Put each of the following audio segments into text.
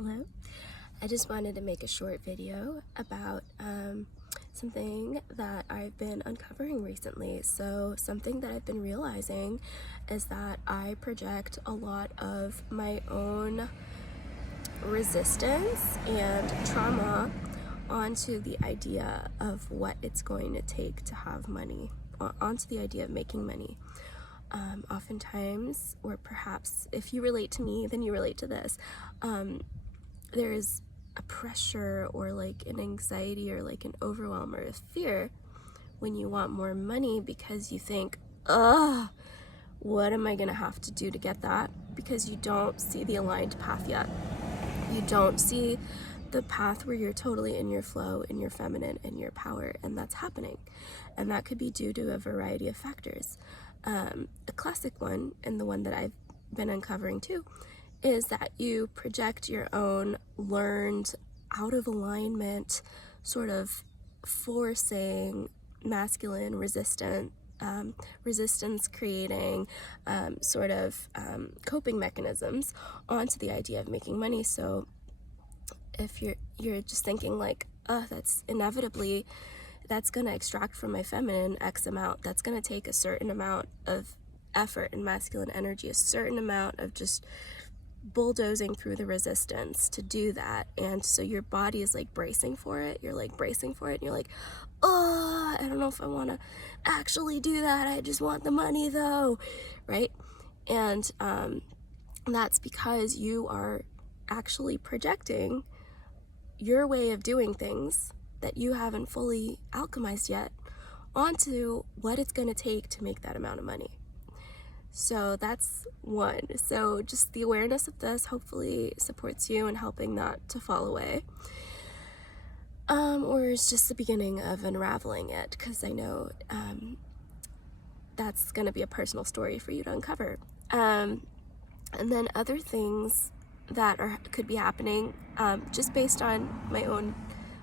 Hello. I just wanted to make a short video about something that I've been uncovering recently. So something that I've been realizing is that I project a lot of my own resistance and trauma onto the idea of what it's going to take to have money, onto the idea of making money. Oftentimes, or perhaps if you relate to me, then you relate to this. There's a pressure or like an anxiety or like an overwhelm or a fear when you want more money because you think, what am I gonna have to do to get that? Because you don't see the aligned path yet. You don't see the path where you're totally in your flow, in your feminine, in your power, and that's happening. And that could be due to a variety of factors. A classic one, and the one that I've been uncovering too, is that you project your own learned, out of alignment, sort of forcing masculine resistance creating coping mechanisms onto the idea of making money. So if you're just thinking like, that's inevitably, that's gonna extract from my feminine X amount, that's gonna take a certain amount of effort and masculine energy, a certain amount of just bulldozing through the resistance to do that. And so your body is like bracing for it, you're like bracing for it, and you're like, I don't know if I want to actually do that, I just want the money though, right? And that's because you are actually projecting your way of doing things that you haven't fully alchemized yet onto what it's going to take to make that amount of money. So that's one. So just the awareness of this hopefully supports you in helping that to fall away. Or it's just the beginning of unraveling it, because I know that's going to be a personal story for you to uncover. And then other things that could be happening just based on my own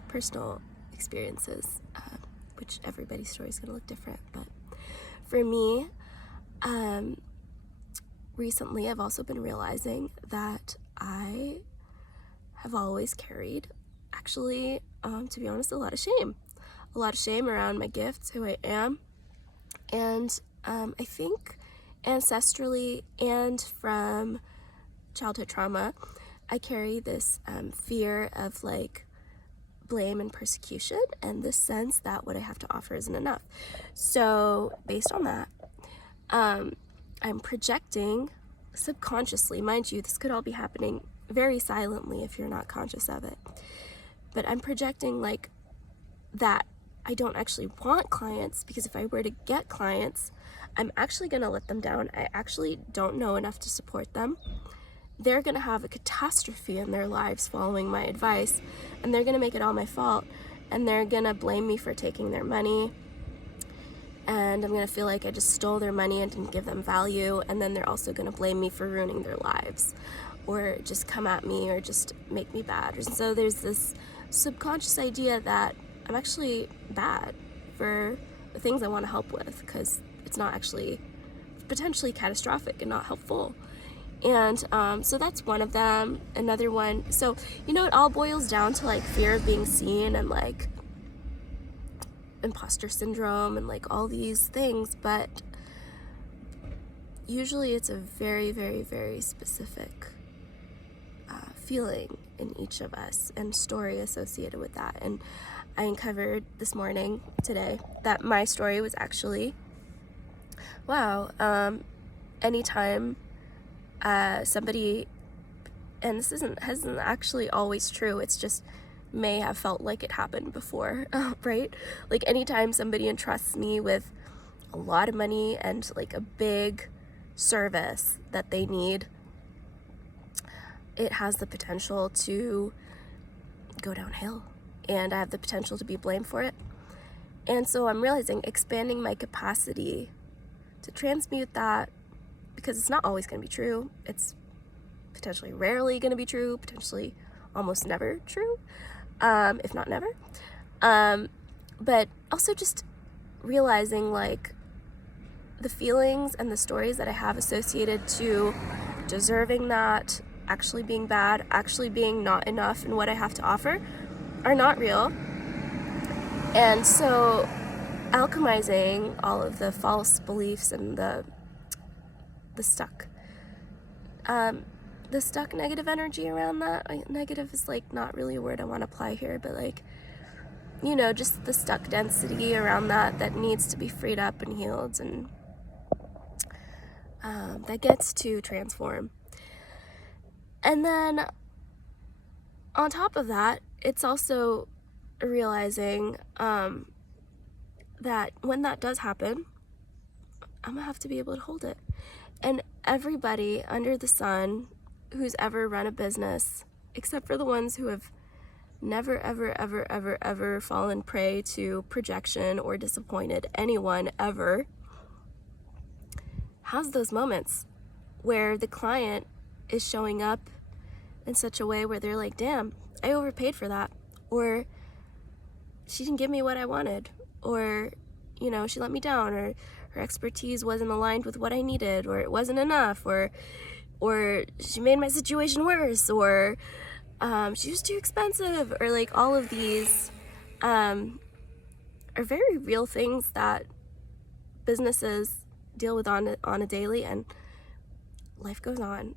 personal experiences, which everybody's story is going to look different. But for me, recently I've also been realizing that I have always carried, actually, to be honest, a lot of shame around my gifts, who I am. And I think ancestrally and from childhood trauma, I carry this fear of like blame and persecution, and the sense that what I have to offer isn't enough. So based on that, I'm projecting subconsciously, mind you, this could all be happening very silently if you're not conscious of it, but I'm projecting like that I don't actually want clients, because if I were to get clients, I'm actually going to let them down. I actually don't know enough to support them. They're going to have a catastrophe in their lives following my advice, and they're going to make it all my fault, and they're going to blame me for taking their money, and I'm going to feel like I just stole their money and didn't give them value, and then they're also going to blame me for ruining their lives, or just come at me, or just make me bad. And so there's this subconscious idea that I'm actually bad for the things I want to help with, because it's not actually potentially catastrophic and not helpful. And so that's one of them. Another one, so it all boils down to like fear of being seen and like imposter syndrome and like all these things, but usually it's a very, very, very specific feeling in each of us and story associated with that. And I uncovered this morning, today, that my story was actually, anytime somebody, and this isn't actually always true, it's just may have felt like it happened before, right? Like anytime somebody entrusts me with a lot of money and like a big service that they need, it has the potential to go downhill, and I have the potential to be blamed for it. And so I'm realizing expanding my capacity to transmute that, because it's not always going to be true. It's potentially rarely going to be true, potentially almost never true, if not never. But also just realizing like the feelings and the stories that I have associated to deserving that, actually being bad, actually being not enough in what I have to offer are not real. And so alchemizing all of the false beliefs and the stuck negative energy around that. Negative is like not really a word I want to apply here, but like, you know, just the stuck density around that needs to be freed up and healed, and that gets to transform. And then on top of that, it's also realizing that when that does happen, I'm gonna have to be able to hold it. And everybody under the sun who's ever run a business, except for the ones who have never, ever, ever, ever, ever fallen prey to projection or disappointed anyone ever, has those moments where the client is showing up in such a way where they're like, damn, I overpaid for that, or she didn't give me what I wanted, or, you know, she let me down, or her expertise wasn't aligned with what I needed, or it wasn't enough, or she made my situation worse, or she was too expensive, or like all of these are very real things that businesses deal with on a daily, and life goes on,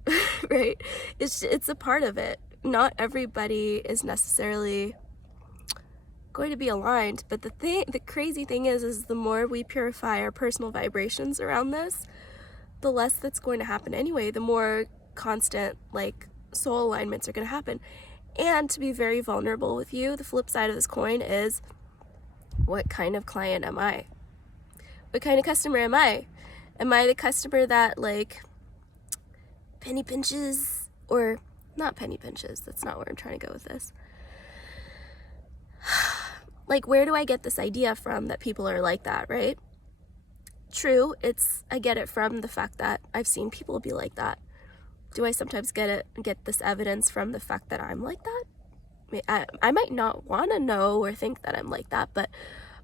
right? It's a part of it. Not everybody is necessarily going to be aligned, but the crazy thing is the more we purify our personal vibrations around this, the less that's going to happen anyway. The more constant like soul alignments are going to happen. And to be very vulnerable with you, the flip side of this coin is, what kind of client am I? What kind of customer am I? Am I the customer that like penny pinches, or not penny pinches? That's not where I'm trying to go with this. Like, where do I get this idea from that people are like that, right? True, I get it from the fact that I've seen people be like that. Do I sometimes get this evidence from the fact that I'm like that? I might not want to know or think that I'm like that, but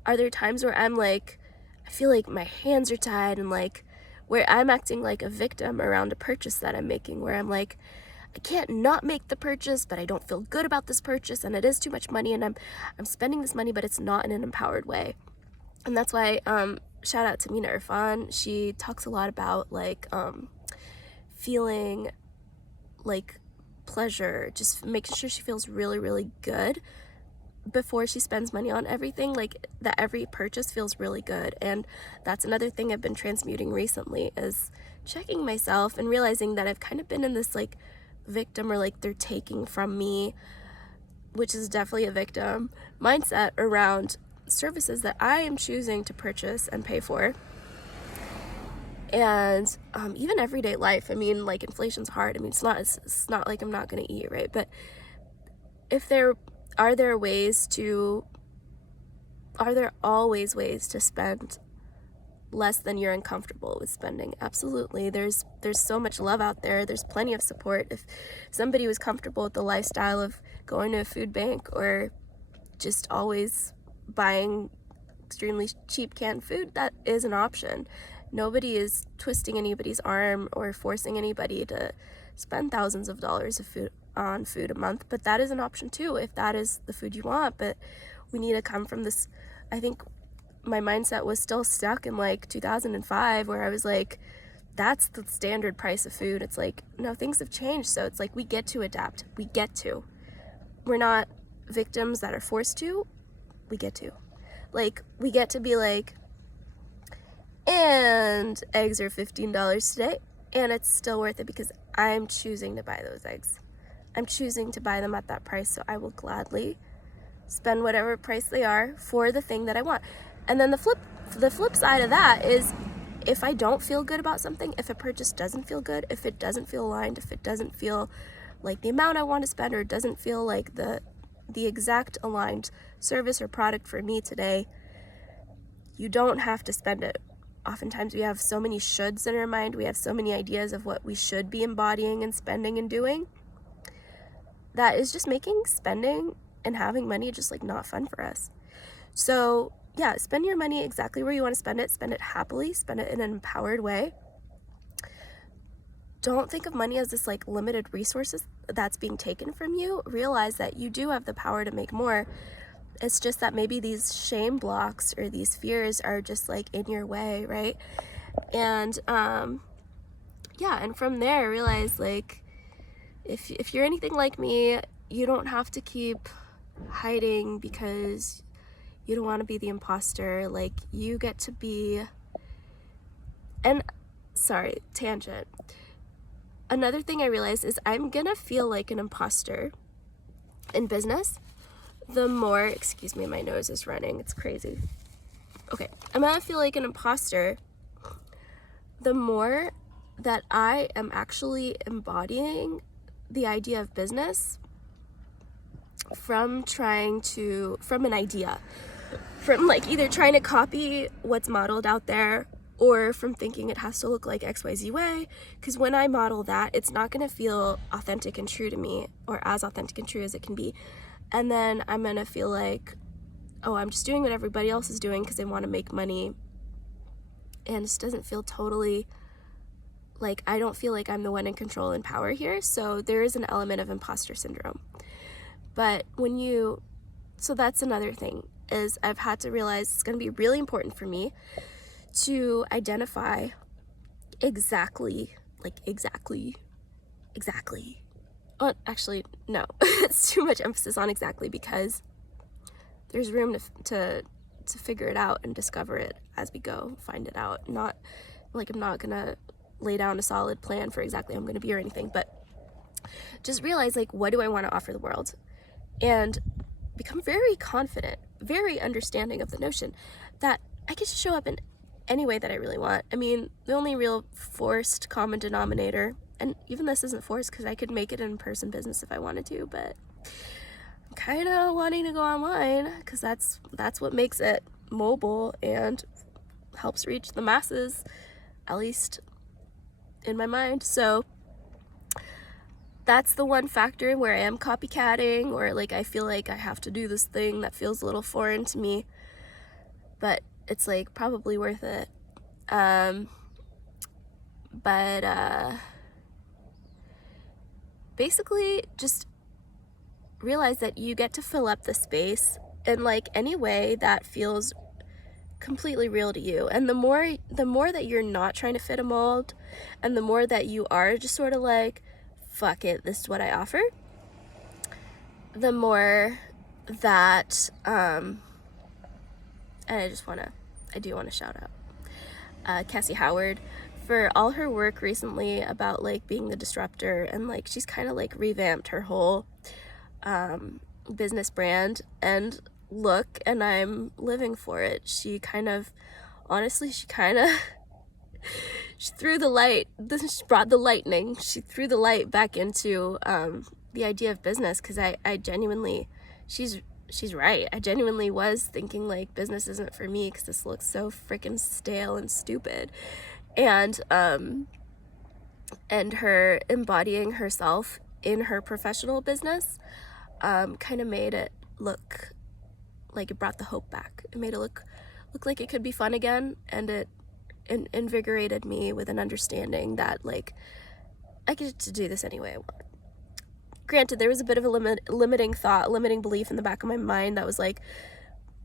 are there times where I'm like, I feel like my hands are tied, and like where I'm acting like a victim around a purchase that I'm making, where I'm like, I can't not make the purchase, but I don't feel good about this purchase, and it is too much money, and I'm spending this money, but it's not in an empowered way. And that's why shout out to Mina Irfan. She talks a lot about like feeling like pleasure, just making sure she feels really, really good before she spends money on everything, like that every purchase feels really good. And that's another thing I've been transmuting recently, is checking myself and realizing that I've kind of been in this like victim, or like they're taking from me, which is definitely a victim mindset around services that I am choosing to purchase and pay for. And even everyday life, I mean, like inflation's hard. I mean, it's not like I'm not gonna eat, right? But are there always ways to spend less than you're uncomfortable with spending? Absolutely. There's so much love out there. There's plenty of support. If somebody was comfortable with the lifestyle of going to a food bank, or just always buying extremely cheap canned food, that is an option. Nobody is twisting anybody's arm or forcing anybody to spend thousands of dollars on food a month, but that is an option too, if that is the food you want. But we need to come from this, I think my mindset was still stuck in like 2005, where I was like, that's the standard price of food. It's like, no, things have changed. So it's like, we get to adapt. We're not victims that are forced to. We get to be like, and eggs are $15 today, and it's still worth it because I'm choosing to buy those eggs. I'm choosing to buy them at that price, so I will gladly spend whatever price they are for the thing that I want. And then the flip side of that is, if I don't feel good about something, if a purchase doesn't feel good, if it doesn't feel aligned, if it doesn't feel like the amount I want to spend, or it doesn't feel like the exact aligned service or product for me today, you don't have to spend it. Oftentimes we have so many shoulds in our mind. We have so many ideas of what we should be embodying and spending and doing. That is just making spending and having money just like not fun for us. So yeah, spend your money exactly where you want to spend it. Spend it happily. Spend it in an empowered way. don't think of money as this like limited resources that's being taken from you. Realize that you do have the power to make more. It's just that maybe these shame blocks or these fears are just like in your way, right? And yeah, and from there realize like if you're anything like me, you don't have to keep hiding because you don't want to be the imposter. Like, you get to be, and sorry, tangent. Another thing I realized is I'm gonna feel like an imposter in business the more, excuse me, my nose is running, it's crazy. Okay, I'm gonna feel like an imposter the more that I am actually embodying the idea of business from an idea, from like either trying to copy what's modeled out there or from thinking it has to look like XYZ way, because when I model that, it's not going to feel authentic and true to me, or as authentic and true as it can be. And then I'm going to feel like, oh, I'm just doing what everybody else is doing because they want to make money, and it just doesn't feel totally like, I don't feel like I'm the one in control and power here. So there is an element of imposter syndrome. But so that's another thing, is I've had to realize it's going to be really important for me to identify exactly. Oh, actually, no, it's too much emphasis on exactly, because there's room to figure it out and discover it as we go, find it out. Not like I'm not gonna lay down a solid plan for exactly how I'm gonna be or anything, but just realize, like, what do I want to offer the world? And become very confident, very understanding of the notion that I get to show up in any way that I really want. I mean, the only real forced common denominator, and even this isn't forced because I could make it an in-person business if I wanted to, but I'm kind of wanting to go online because that's what makes it mobile and helps reach the masses, at least in my mind. So that's the one factor where I am copycatting, or like I feel like I have to do this thing that feels a little foreign to me, but it's like probably worth it. Basically just realize that you get to fill up the space in like any way that feels completely real to you. And the more that you're not trying to fit a mold, and the more that you are just sort of like, fuck it, this is what I offer, the more that and I do want to shout out Cassie Howard for all her work recently about like being the disruptor, and like she's kind of like revamped her whole business brand and look, and I'm living for it. She threw the light, she brought the lightning, she threw the light back into the idea of business, because I genuinely, she's right, I genuinely was thinking like business isn't for me because this looks so freaking stale and stupid, and her embodying herself in her professional business kind of made it look like it brought the hope back. It made it look like it could be fun again, and it invigorated me with an understanding that like I get to do this anyway I want. Granted, there was a bit of a limiting belief in the back of my mind that was like,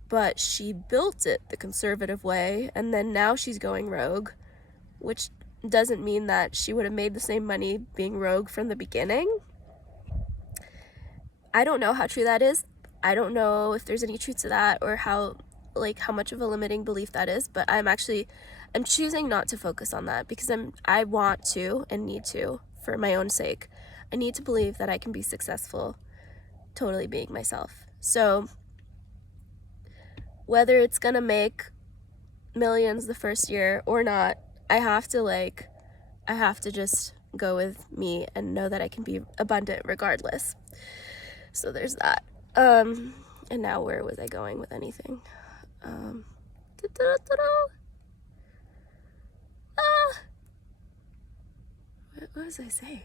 but she built it the conservative way, and then now she's going rogue, which doesn't mean that she would have made the same money being rogue from the beginning. I don't know how true that is. I don't know if there's any truth to that, or how much of a limiting belief that is, but I'm choosing not to focus on that, because I want to and need to, for my own sake. I need to believe that I can be successful totally being myself. So whether it's gonna make millions the first year or not, I have to just go with me and know that I can be abundant regardless. So there's that. And now where was I going with anything? What was I saying?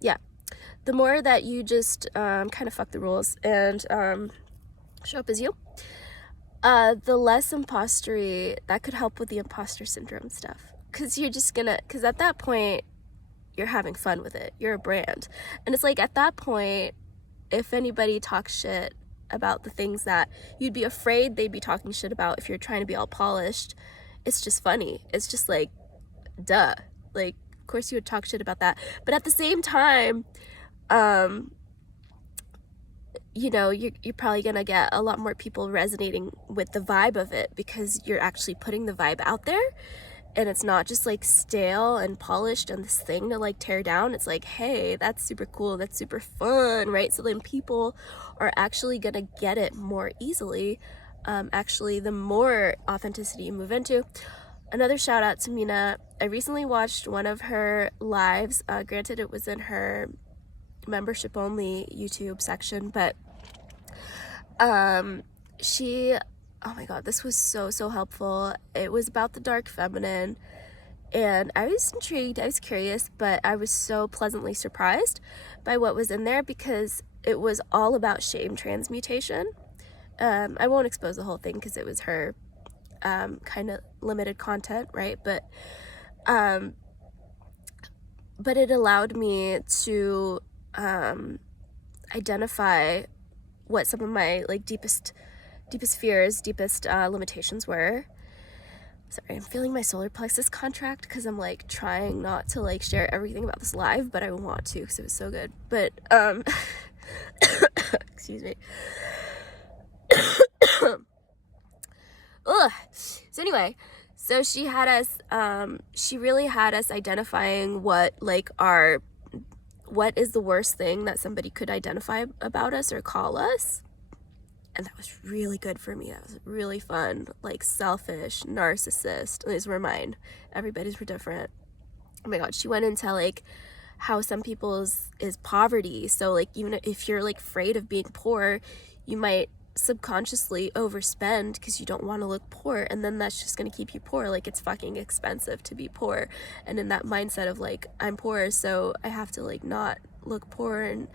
Yeah, the more that you just kind of fuck the rules and show up as you, the less impostery that could help with the imposter syndrome stuff. because you're just gonna, because at that point, you're having fun with it. You're a brand. And it's like, at that point, if anybody talks shit about the things that you'd be afraid they'd be talking shit about if you're trying to be all polished, it's just funny. It's just like, duh. Like, of course you would talk shit about that. But at the same time, you know, you're probably gonna get a lot more people resonating with the vibe of it because you're actually putting the vibe out there, and it's not just like stale and polished and this thing to like tear down. It's like, hey, that's super cool, that's super fun, right? So then people are actually gonna get it more easily. Actually, the more authenticity you move into. Another shout out to Mina. I recently watched one of her lives. Granted, it was in her membership only YouTube section, but she, oh my god, this was so helpful. It was about the dark feminine, and I was intrigued, I was curious, but I was so pleasantly surprised by what was in there because it was all about shame transmutation. I won't expose the whole thing because it was her kind of limited content, right? But it allowed me to identify what some of my like deepest fears, deepest limitations were. Sorry, I'm feeling my solar plexus contract because I'm like trying not to like share everything about this live, but I want to because it was so good. But excuse me. Ugh. So anyway, so she had us, she really had us identifying what is the worst thing that somebody could identify about us or call us. And that was really good for me. That was really fun. Like selfish, narcissist. These were mine. Everybody's were different. Oh my god, she went into like how some people's is poverty. So like even if you're like afraid of being poor, you might subconsciously overspend because you don't want to look poor, and then that's just going to keep you poor. Like it's fucking expensive to be poor, and in that mindset of like, I'm poor, so I have to like not look poor and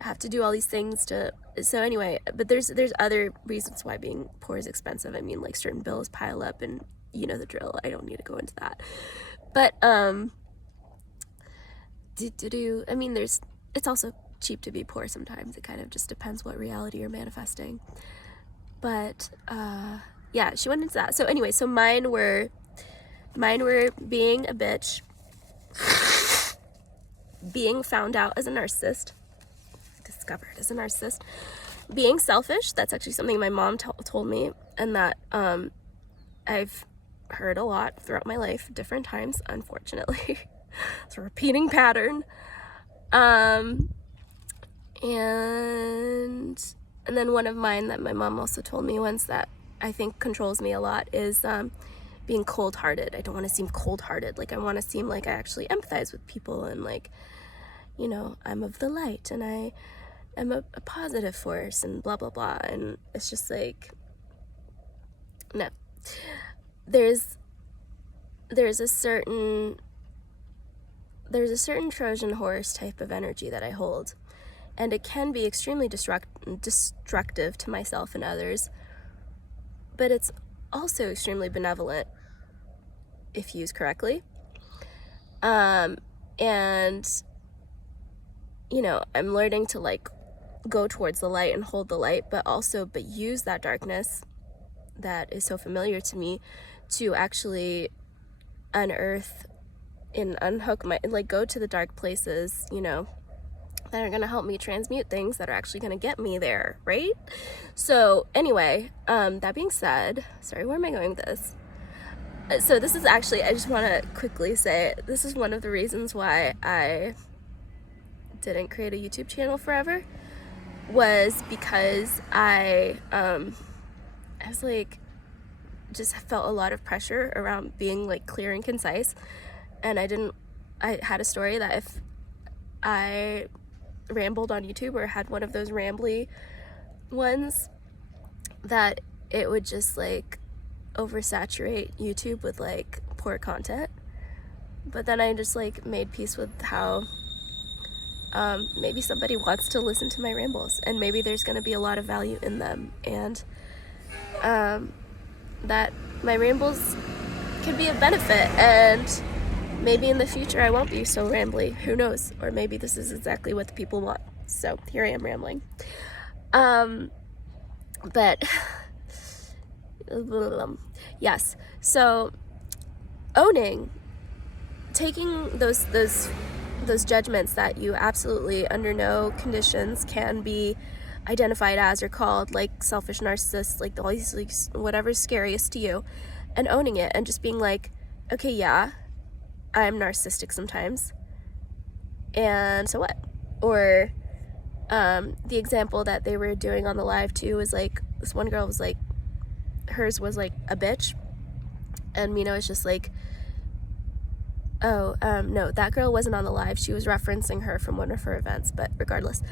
have to do all these things to. So anyway, but there's other reasons why being poor is expensive. I mean, like certain bills pile up, and you know the drill. I don't need to go into that, but I mean, it's also cheap to be poor sometimes. It kind of just depends what reality you're manifesting. But yeah, she went into that. So anyway, so mine were being a bitch, being found out as a narcissist, discovered as a narcissist, being selfish. That's actually something my mom told me, and that I've heard a lot throughout my life, different times, unfortunately. It's a repeating pattern. And then one of mine that my mom also told me once that I think controls me a lot is being cold-hearted. I don't want to seem cold-hearted. Like I want to seem like I actually empathize with people, and like, you know, I'm of the light and I am a positive force and blah blah blah. And it's just like, no, there's a certain Trojan horse type of energy that I hold, and it can be extremely destructive to myself and others, but it's also extremely benevolent if used correctly. And you know, I'm learning to like go towards the light and hold the light, but use that darkness that is so familiar to me to actually unearth and unhook go to the dark places, you know, that are gonna help me transmute things that are actually gonna get me there, right? So anyway, that being said, sorry, where am I going with this? So this is actually, I just want to quickly say, this is one of the reasons why I didn't create a YouTube channel forever, was because I was like, just felt a lot of pressure around being like clear and concise, and I had a story that if I rambled on YouTube or had one of those rambly ones, that it would just like oversaturate YouTube with like poor content. But then I just like made peace with how maybe somebody wants to listen to my rambles, and maybe there's going to be a lot of value in them, and that my rambles can be a benefit, and maybe in the future I won't be so rambly. Who knows? Or maybe this is exactly what the people want. So here I am rambling. But yes. So owning, taking those judgments that you absolutely under no conditions can be identified as or called, like selfish, narcissist, like all these, like, whatever's scariest to you, and owning it and just being like, okay, yeah, I'm narcissistic sometimes, and so what? Or the example that they were doing on the live too was like, this one girl was like, hers was like a bitch, and Mina was just like, oh, no, that girl wasn't on the live. She was referencing her from one of her events, but regardless,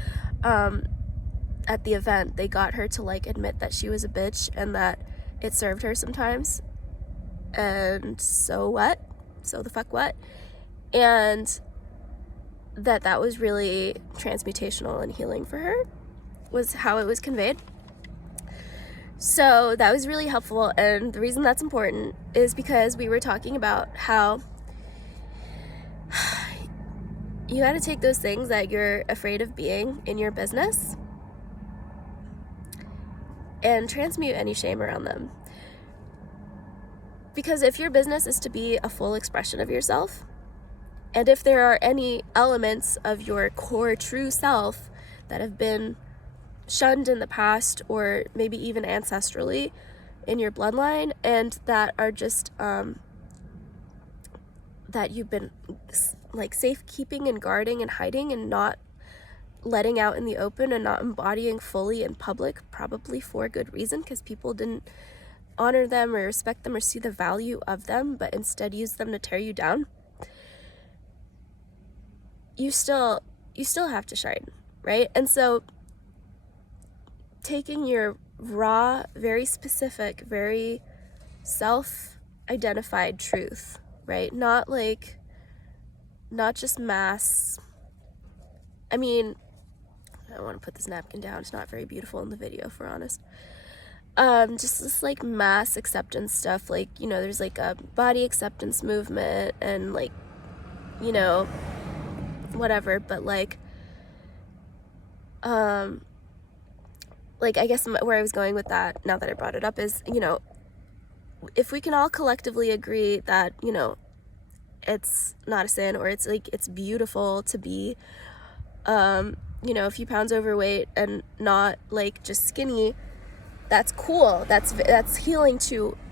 at the event, they got her to like admit that she was a bitch and that it served her sometimes. And so what? So the fuck what? And that was really transmutational and healing for her, was how it was conveyed. So that was really helpful, and the reason that's important is because we were talking about how you got to take those things that you're afraid of being in your business and transmute any shame around them. Because if your business is to be a full expression of yourself, and if there are any elements of your core true self that have been shunned in the past, or maybe even ancestrally in your bloodline, and that are just that you've been like safekeeping and guarding and hiding and not letting out in the open and not embodying fully in public, probably for a good reason, because people didn't honor them or respect them or see the value of them, but instead use them to tear you down, you still have to shine, right? And so taking your raw, very specific, very self-identified truth, right? Not just mass. I mean, I don't want to put this napkin down. It's not very beautiful in the video, if we're honest. Just this like mass acceptance stuff. Like, you know, there's like a body acceptance movement and like, you know, whatever. But like I guess where I was going with that, now that I brought it up, is, you know, if we can all collectively agree that, you know, it's not a sin, or it's like, it's beautiful to be, you know, a few pounds overweight and not like just skinny, that's cool. That's healing to